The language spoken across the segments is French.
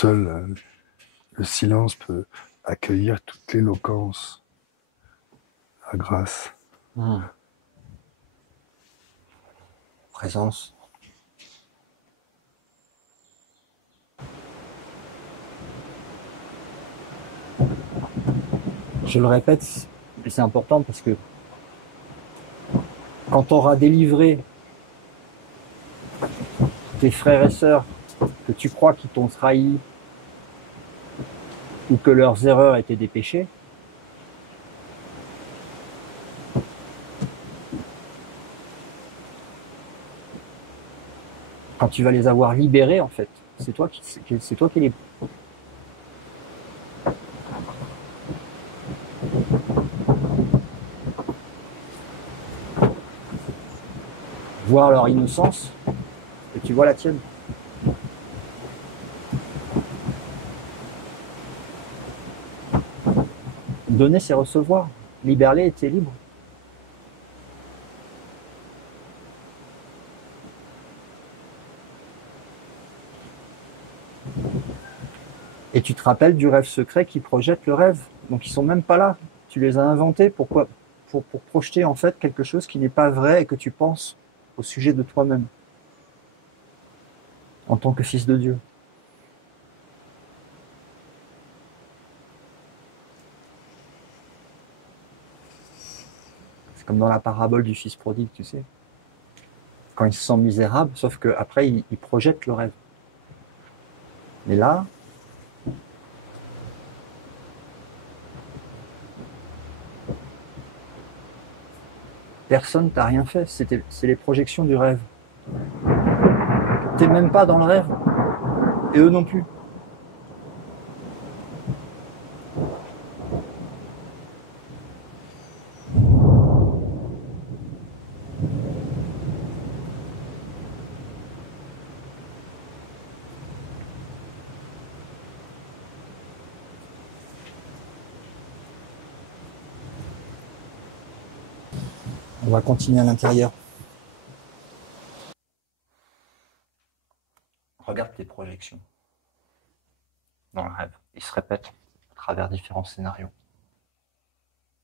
seul le silence peut accueillir toute l'éloquence, la grâce. Présence. Je le répète, et c'est important parce que quand on aura délivré tes frères et sœurs que tu crois qui t'ont trahi ou que leurs erreurs étaient des péchés, quand tu vas les avoir libérés, en fait, c'est toi qui les... Voir leur innocence, et tu vois la tienne. Donner, c'est recevoir. Libère-les et t'es libre. Et tu te rappelles du rêve secret qui projette le rêve. Donc ils sont même pas là. Tu les as inventés. Pourquoi? Pour projeter en fait quelque chose qui n'est pas vrai et que tu penses au sujet de toi-même. En tant que fils de Dieu. C'est comme dans la parabole du fils prodigue, tu sais. Quand il se sent misérable, sauf qu'après il projette le rêve. Mais là, personne t'a rien fait. C'est les projections du rêve. T'es même pas dans le rêve. Et eux non plus. On va continuer à l'intérieur. Regarde tes projections dans le rêve. Ils se répètent à travers différents scénarios.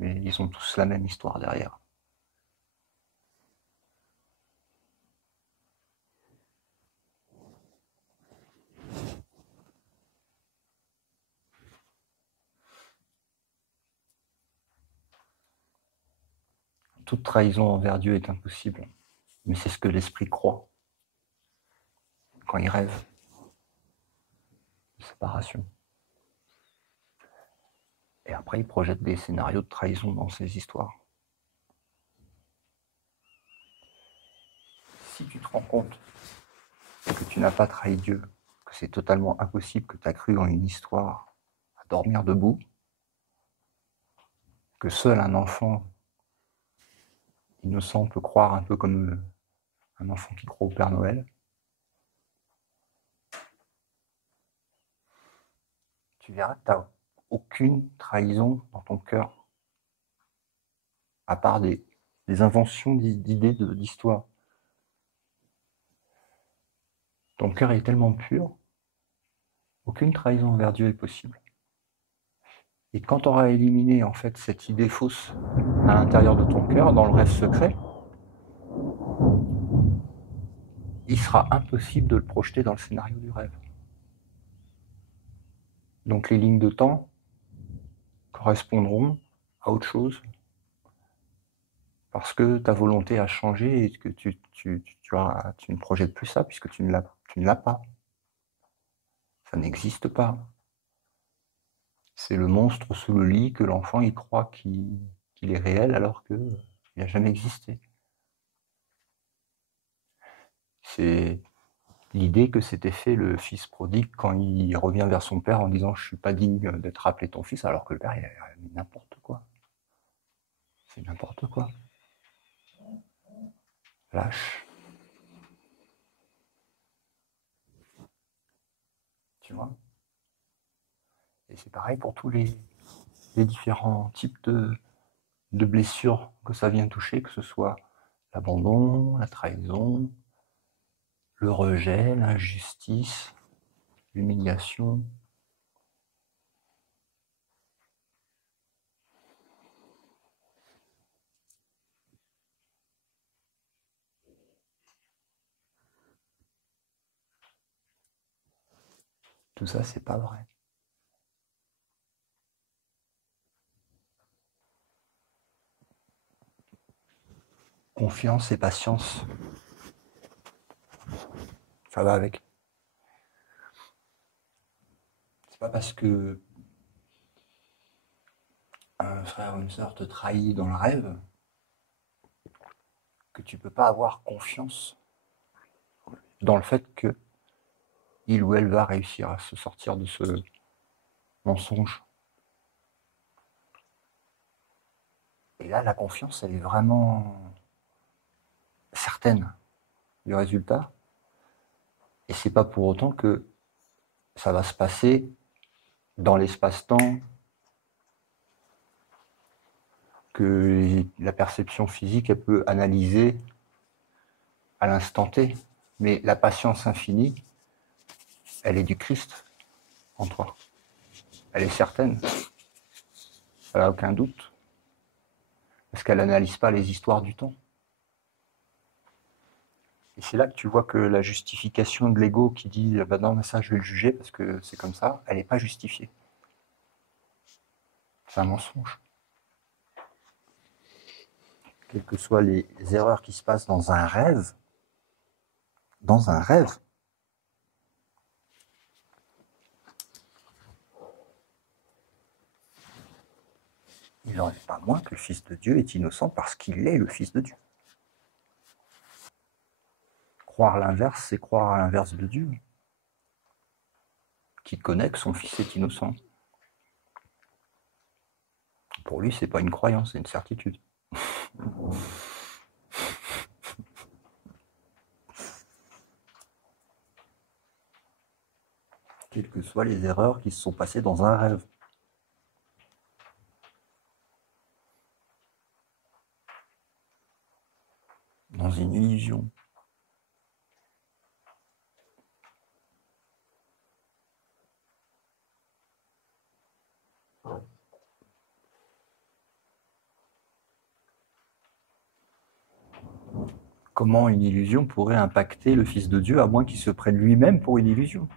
Mais ils ont tous la même histoire derrière. Toute trahison envers Dieu est impossible. Mais c'est ce que l'esprit croit quand il rêve de séparation. Et après, il projette des scénarios de trahison dans ses histoires. Si tu te rends compte que tu n'as pas trahi Dieu, que c'est totalement impossible, que tu as cru en une histoire à dormir debout, que seul un enfant innocent peut croire un peu comme un enfant qui croit au Père Noël, tu verras que tu n'as aucune trahison dans ton cœur, à part des inventions d'idées, d'histoires. Ton cœur est tellement pur, aucune trahison envers Dieu est possible. Et quand tu auras éliminé en fait cette idée fausse à l'intérieur de ton cœur, dans le rêve secret, il sera impossible de le projeter dans le scénario du rêve. Donc les lignes de temps correspondront à autre chose parce que ta volonté a changé et que tu ne projettes plus ça puisque tu ne l'as pas. Ça n'existe pas. C'est le monstre sous le lit que l'enfant il croit qu'il est réel alors qu'il n'a jamais existé. C'est l'idée que s'était fait le fils prodigue quand il revient vers son père en disant « je suis pas digne d'être appelé ton fils » alors que le père il a n'importe quoi. C'est n'importe quoi. Lâche. Tu vois? Et c'est pareil pour tous les différents types de blessures que ça vient toucher, que ce soit l'abandon, la trahison, le rejet, l'injustice, l'humiliation. Tout ça, c'est pas vrai. Confiance et patience, ça va avec. C'est pas parce que un frère ou une sœur te trahit dans le rêve que tu peux pas avoir confiance dans le fait que il ou elle va réussir à se sortir de ce mensonge. Et là, la confiance, elle est vraiment certaine du résultat. Et c'est pas pour autant que ça va se passer dans l'espace-temps, que la perception physique, elle peut analyser à l'instant T. Mais la patience infinie, elle est du Christ en toi. Elle est certaine. Elle n'a aucun doute. Parce qu'elle n'analyse pas les histoires du temps. Et c'est là que tu vois que la justification de l'ego qui dit bah non, mais ça, je vais le juger parce que c'est comme ça, elle n'est pas justifiée. C'est un mensonge. Quelles que soient les erreurs qui se passent dans un rêve, il n'en est pas moins que le Fils de Dieu est innocent parce qu'il est le Fils de Dieu. Croire l'inverse, c'est croire à l'inverse de Dieu, qui connaît que son Fils est innocent. Pour lui, c'est pas une croyance, c'est une certitude. Quelles que soient les erreurs qui se sont passées dans un rêve. Dans une illusion. Comment une illusion pourrait impacter le Fils de Dieu à moins qu'il se prenne lui-même pour une illusion?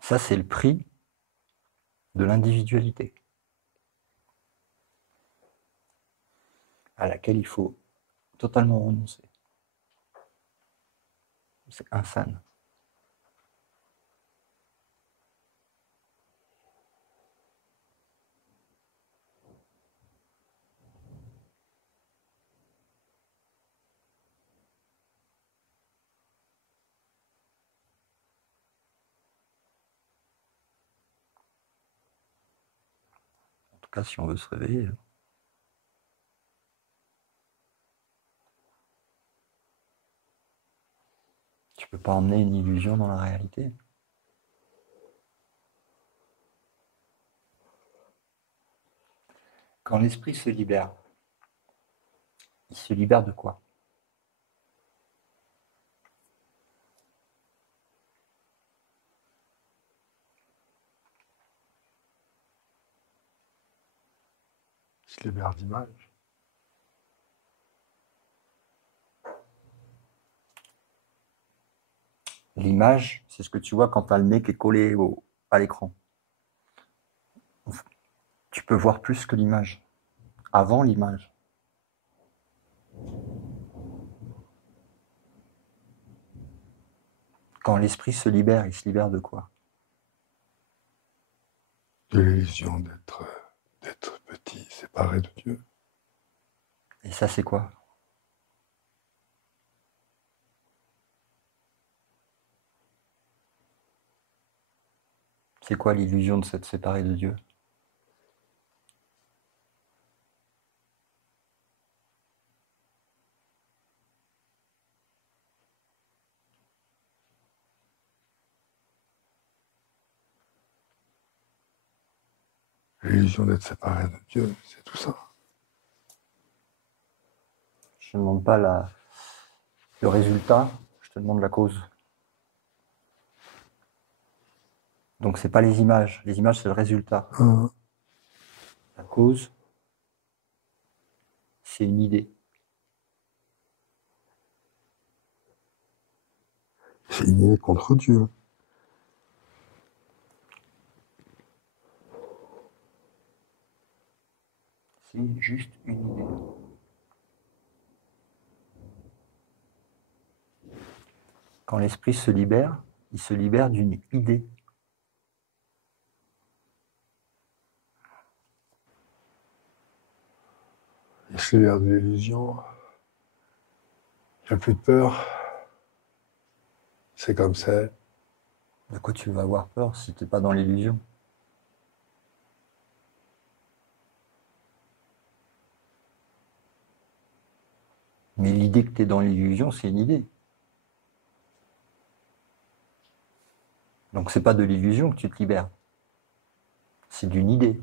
Ça, c'est le prix de l'individualité, à laquelle il faut totalement renoncer. C'est insane. En tout cas, si on veut se réveiller. Tu peux pas emmener une illusion dans la réalité. Quand l'esprit se libère, il se libère de quoi? Il se libère d'images. L'image, c'est ce que tu vois quand tu as le nez qui est collé à l'écran. Tu peux voir plus que l'image. Avant l'image. Quand l'esprit se libère, il se libère de quoi? De l'illusion d'être petit, séparé de Dieu. Et ça, c'est quoi? C'est quoi l'illusion de s'être séparé de Dieu? L'illusion d'être séparé de Dieu, c'est tout ça. Je ne demande pas le résultat, je te demande la cause. Donc c'est pas les images c'est le résultat. La cause, c'est une idée. C'est une idée contre Dieu. C'est juste une idée. Quand l'esprit se libère, il se libère d'une idée. Il se libère de l'illusion. Il n'y a plus de peur. C'est comme c'est. De quoi tu vas avoir peur si tu n'es pas dans l'illusion? Mais l'idée que tu es dans l'illusion, c'est une idée. Donc c'est pas de l'illusion que tu te libères. C'est d'une idée.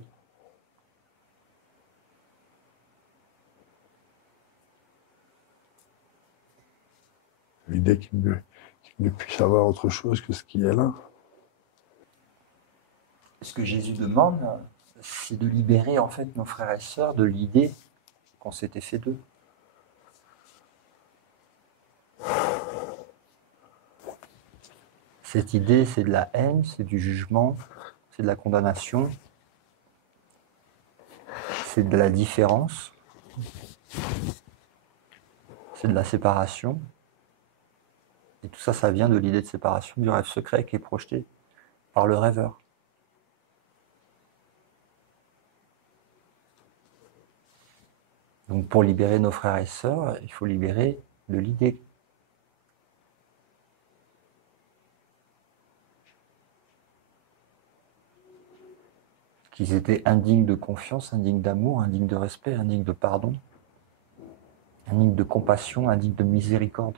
L'idée qu'il ne puisse avoir autre chose que ce qui est là. Ce que Jésus demande, c'est de libérer en fait nos frères et sœurs de l'idée qu'on s'était fait d'eux. Cette idée, c'est de la haine, c'est du jugement, c'est de la condamnation, c'est de la différence, c'est de la séparation. Et tout ça, ça vient de l'idée de séparation, du rêve secret qui est projeté par le rêveur. Donc pour libérer nos frères et sœurs, il faut libérer de l'idée. Qu'ils étaient indignes de confiance, indignes d'amour, indignes de respect, indignes de pardon, indignes de compassion, indignes de miséricorde.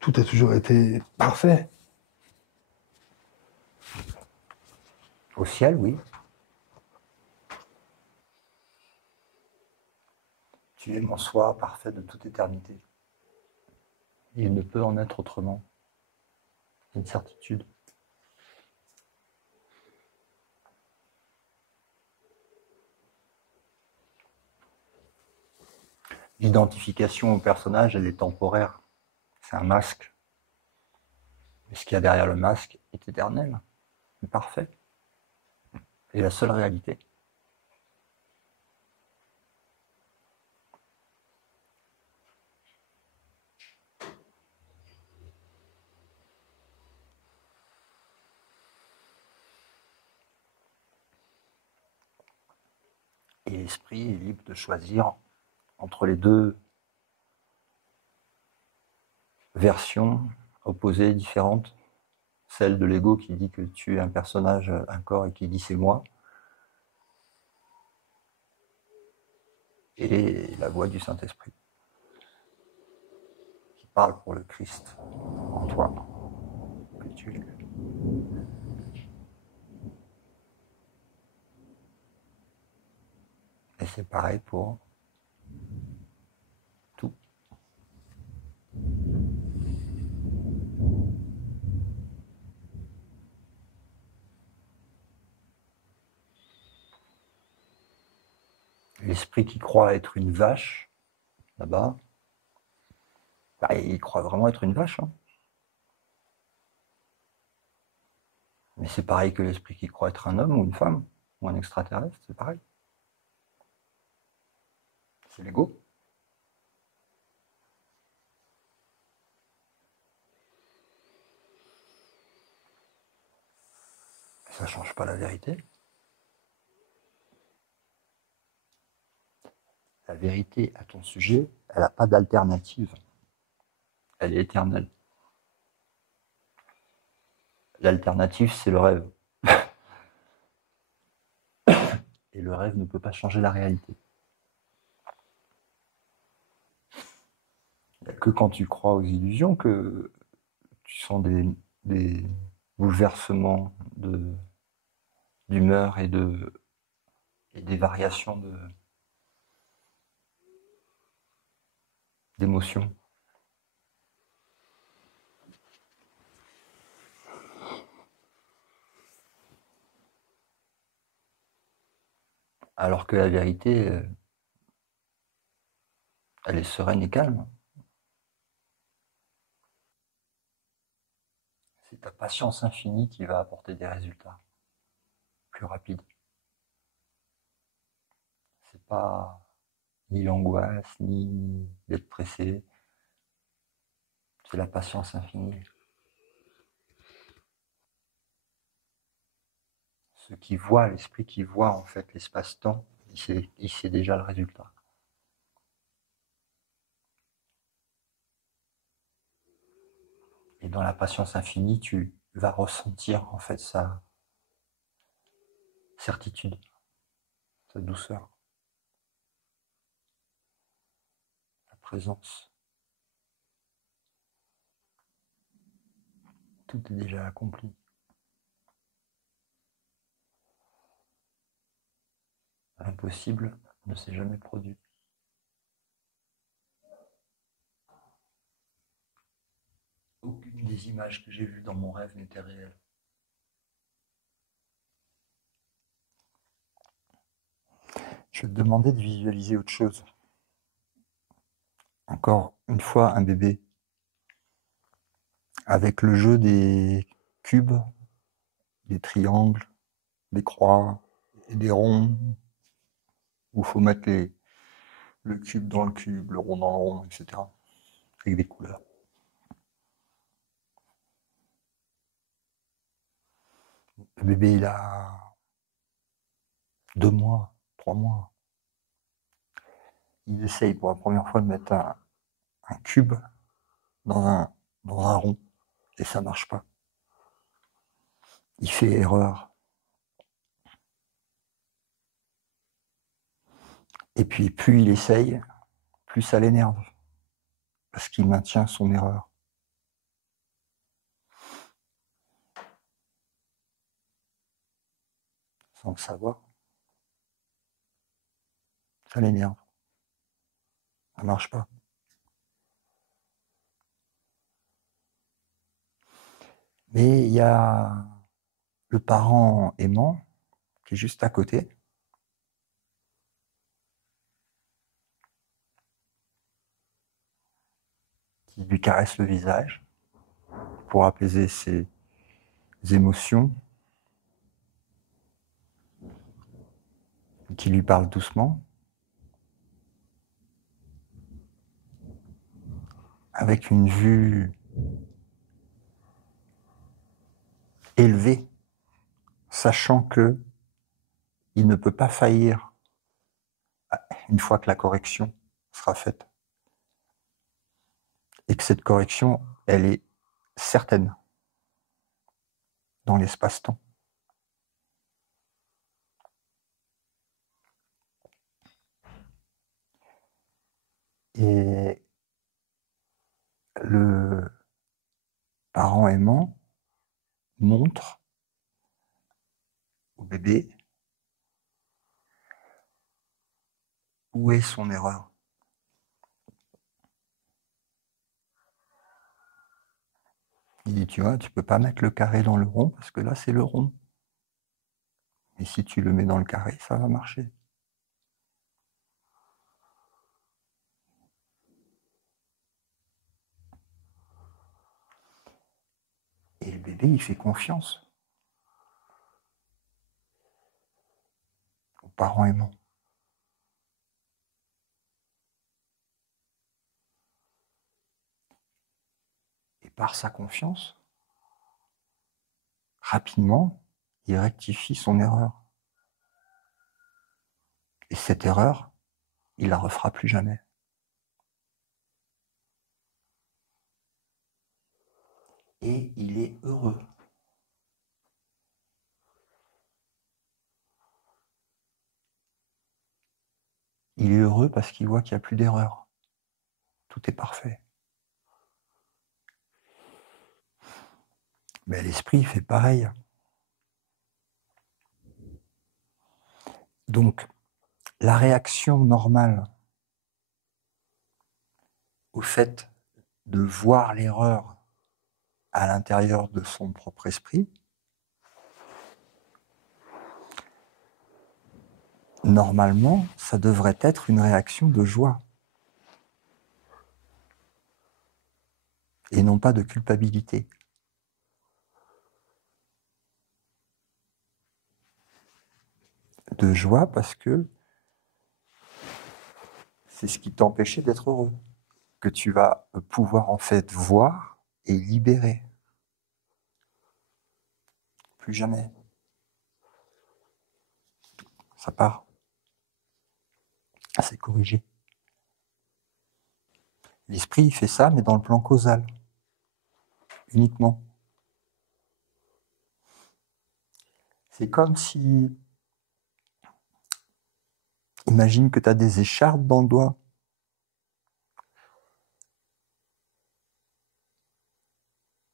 Tout a toujours été parfait. Au ciel, oui. Tu es mon soi parfait de toute éternité. Il ne peut en être autrement. C'est une certitude. L'identification au personnage, elle est temporaire. C'est un masque. Mais ce qu'il y a derrière le masque est éternel, est parfait. C'est la seule réalité. Et l'esprit est libre de choisir entre les deux versions opposées, différentes. Celle de l'ego qui dit que tu es un personnage, un corps, et qui dit c'est moi. Et la voix du Saint-Esprit qui parle pour le Christ en toi, que tu es. Et c'est pareil pour tout. L'esprit qui croit être une vache, là-bas, bah, il croit vraiment être une vache. Hein. Mais c'est pareil que l'esprit qui croit être un homme ou une femme, ou un extraterrestre, c'est pareil. C'est l'ego. Ça ne change pas la vérité. La vérité à ton sujet, elle n'a pas d'alternative. Elle est éternelle. L'alternative, c'est le rêve. Et le rêve ne peut pas changer la réalité. Il n'y a que quand tu crois aux illusions que tu sens des bouleversement d'humeur et des variations d'émotions. Alors que la vérité, elle est sereine et calme. C'est ta patience infinie qui va apporter des résultats plus rapides. C'est pas ni l'angoisse, ni d'être pressé. C'est la patience infinie. Ce qui voit, l'esprit qui voit en fait l'espace-temps, il sait déjà le résultat. Et dans la patience infinie, tu vas ressentir en fait sa certitude, sa douceur, sa présence. Tout est déjà accompli. L'impossible ne s'est jamais produit. Aucune des images que j'ai vues dans mon rêve n'était réelle. Je vais te demander de visualiser autre chose. Encore une fois, un bébé avec le jeu des cubes, des triangles, des croix et des ronds, où il faut mettre le cube dans le cube, le rond dans le rond, etc. Avec des couleurs. Le bébé, il a 2 mois, 3 mois. Il essaye pour la première fois de mettre un cube dans un rond, et ça marche pas. Il fait erreur. Et puis, plus il essaye, plus ça l'énerve, parce qu'il maintient son erreur. Sans le savoir, ça l'énerve. Ça marche pas. Mais il y a le parent aimant qui est juste à côté, qui lui caresse le visage pour apaiser ses émotions, qui lui parle doucement, avec une vue élevée, sachant que il ne peut pas faillir une fois que la correction sera faite. Et que cette correction, elle est certaine dans l'espace-temps. Et le parent aimant montre au bébé où est son erreur. Il dit, tu vois, tu peux pas mettre le carré dans le rond parce que là, c'est le rond. Et si tu le mets dans le carré, ça va marcher. Et le bébé, il fait confiance aux parents aimants. Et par sa confiance, rapidement, il rectifie son erreur. Et cette erreur, il la refera plus jamais. Et il est heureux. Il est heureux parce qu'il voit qu'il n'y a plus d'erreur. Tout est parfait. Mais l'esprit il fait pareil. Donc, la réaction normale au fait de voir l'erreur à l'intérieur de son propre esprit, normalement, ça devrait être une réaction de joie et non pas de culpabilité. De joie parce que c'est ce qui t'empêchait d'être heureux, que tu vas pouvoir en fait voir et libérer. Plus jamais. Ça part. C'est corrigé. L'esprit, il fait ça, mais dans le plan causal. Uniquement. C'est comme si... Imagine que tu as des écharpes dans le doigt.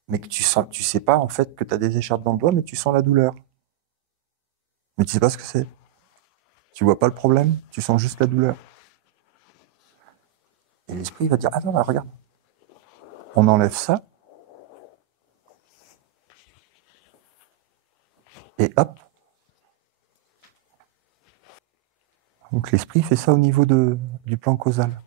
Mais que tu sais pas en fait que tu as des écharpes dans le doigt, mais tu sens la douleur. Mais tu sais pas ce que c'est. Tu vois pas le problème, tu sens juste la douleur. Et l'esprit va dire, ah non, bah, regarde, on enlève ça, et hop. Donc l'esprit fait ça au niveau du plan causal.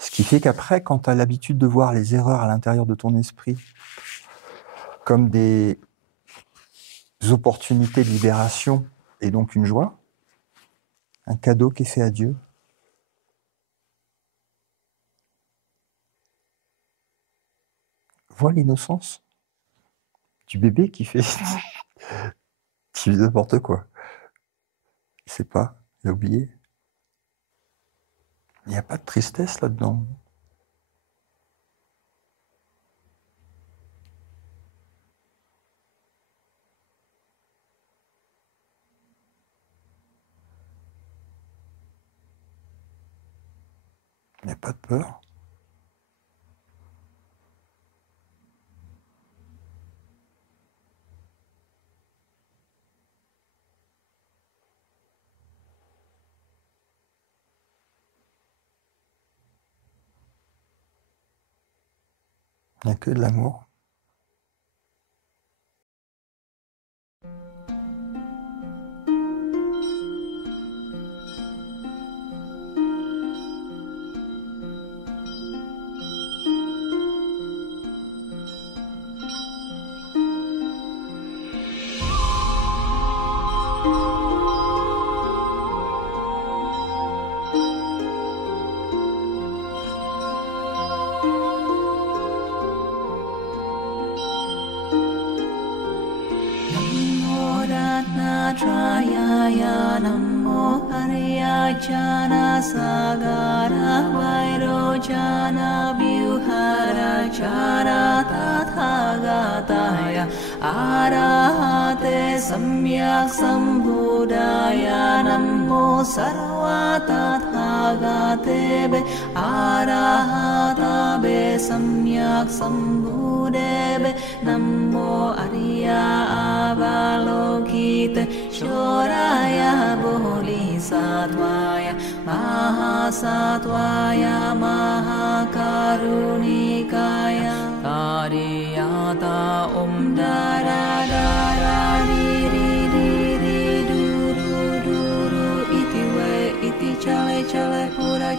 Ce qui fait qu'après, quand tu as l'habitude de voir les erreurs à l'intérieur de ton esprit comme des opportunités de libération et donc une joie, un cadeau qui est fait à Dieu, vois l'innocence du bébé qui fait n'importe quoi. Il sait pas, il a oublié. Il n'y a pas de tristesse là-dedans. Il n'y a pas de peur. Il n'y a que de l'amour. Arahate samyak sambuddhaya namo sarva tathagate be arahata be samyak sambuddhe namo arya avalokite shoraya bodhisattvaya mahasatvaya mahakarunikaya Kariyata Om Dara Dara Diri Diri Duru Duru Iti We Iti Chale Chale Pura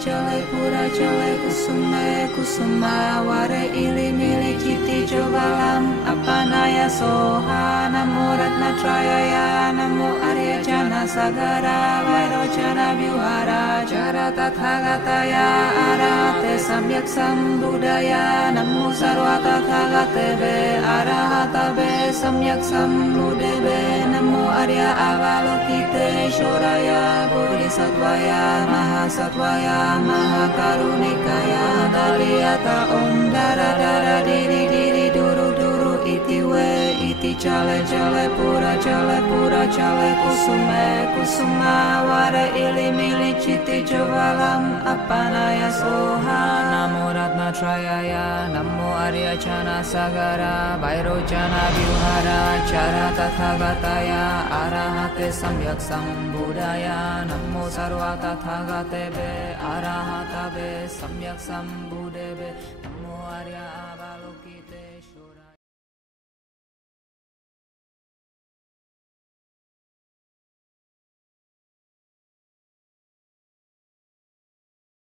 Kusume Kusuma Ware Ili Mili Citi Jovalam Apanaya Soha Namo Ratna Trayaya Namo Arya Jana Sagara Vairocana Vyuhara Jara Tathagataya Arahate Samyak Sambuddhaya Namo Sarva Tathagate Be Arahata Be Samyak Sambuddhe Namo Arya Avalokite Shoraya Bodhisattvaya Mahasattvaya Mahakarunikaya Daliyata Om Dara Dara Diri Diri Duru Duru Iti We Iti Chale Chale Pura Chale Kusume Kusuma Ware Ili Mili Chiti Javalam Apanaya Soha Namo Ratnatrayaya Namo Arya Chana Sagara Vairocana Vyuhara Chara Tathagataya Arahate Samyak Sambudaya Namo Sarva Tathagatebe Arahatabe Samyak Sambudebe Namo Arya Avaloki